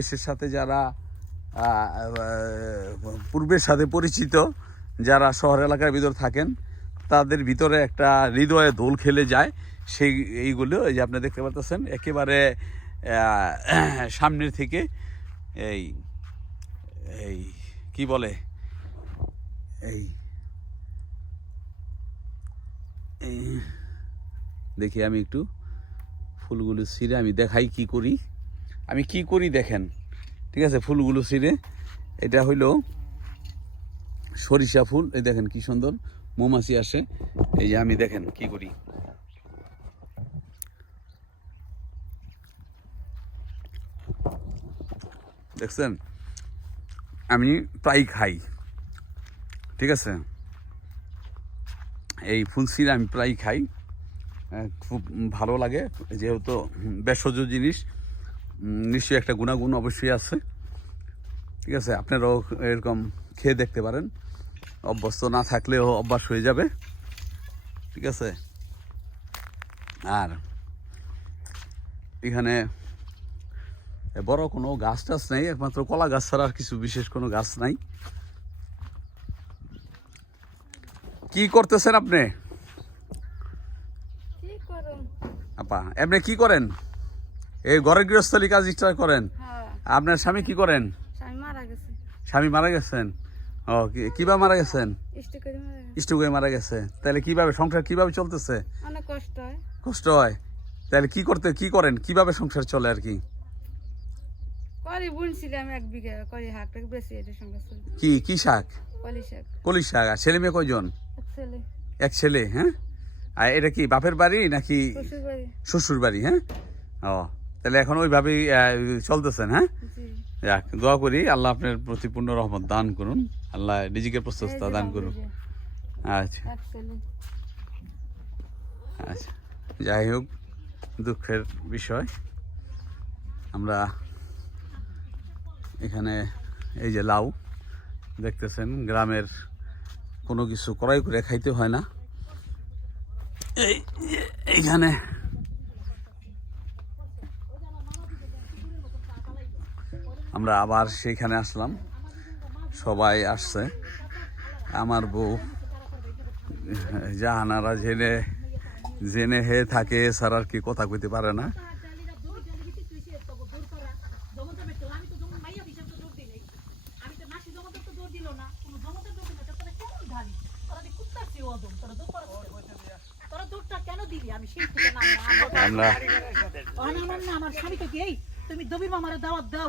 দেশের সাথে যারা পূর্বের সাথে পরিচিত, যারা শহর এলাকার ভিতর থাকেন, তাদের ভিতরে একটা হৃদয়ে দোল খেলে যায়। সেই এইগুলো এই যে আপনি দেখতে পাচ্ছেন একেবারে সামনের থেকে এই এই কি বলে এই দেখি আমি একটু ফুলগুলো ছিঁড়ে আমি দেখাই আমি কি করি দেখেন। ঠিক আছে, ফুলগুলো ছিঁড়ে এটা হইল সরিষা ফুল। এই দেখেন কি সুন্দর মৌমাছি আসে। এই যে আমি দেখেন কি করি, দেখছেন আমি প্রায় খাই। ঠিক আছে, এই ফুল ছিঁড়ে আমি প্রায় খাই, খুব ভালো লাগে। যেহেতু ভেষজ জিনিস, নিশ্চয়ই একটা গুণাগুণ অবশ্যই আছে। ঠিক আছে, আপনারাও এরকম খেয়ে দেখতে পারেন, অভ্যস্ত না থাকলেও অভ্যাস হয়ে যাবে। ঠিক আছে, আর এখানে বড় কোনো গাছ টাছ নেই, একমাত্র কলা গাছ ছাড়া আর কিছু বিশেষ কোনো গাছ নাই। কি করতেছেন আপনি আপা? এমনি কি করেন? এই ঘরের গৃহস্থলী কাজ করেন? আপনার স্বামী কি করেন? স্বামী মারা গেছেন? ও, কিভাবে মারা গেছেন? স্ট্রোকে মারা গেছে। তাহলে কিভাবে সংসার কিভাবে চলতেছে? অনেক কষ্ট হয়। কষ্ট হয়? তাহলে কি করেন, কিভাবে সংসার চলে আর কি? করি বুনছিলাম 1 বিঘা, করি হাঁকটাকে বেশি এটা সংসার চলে। কি শাক? কলি শাক। কলি শাক। আর ছেলে মেয়ে কয়জন? এক ছেলে। এক ছেলে। হ্যাঁ, আর এটা কি বাপের বাড়ি নাকি শ্বশুর বাড়ি? শ্বশুর বাড়ি। হ্যাঁ, ও, তাহলে এখন ওইভাবেই চলতেছেন। হ্যাঁ, জি। যাক, দোয়া করি আল্লাহ আপনার প্রতি পূর্ণ রহমত দান করুন, আল্লাহ নিজেকে প্রশস্তা দান করুন। আচ্ছা আচ্ছা, যাই হোক, দুঃখের বিষয়। আমরা এখানে এই যে লাউ দেখতেছেন, গ্রামের কোনো কিছু ক্রয় করে খাইতে হয় না। এইখানে আমরা আবার সেইখানে আসলাম, সবাই আসছে। আমার বউ জাহানারা জেনে হে থাকে, স্যার আর কি কথা কইতে পারে না। আমার স্বামীকে তুমি দবির মামারে দাওয়াত দাও।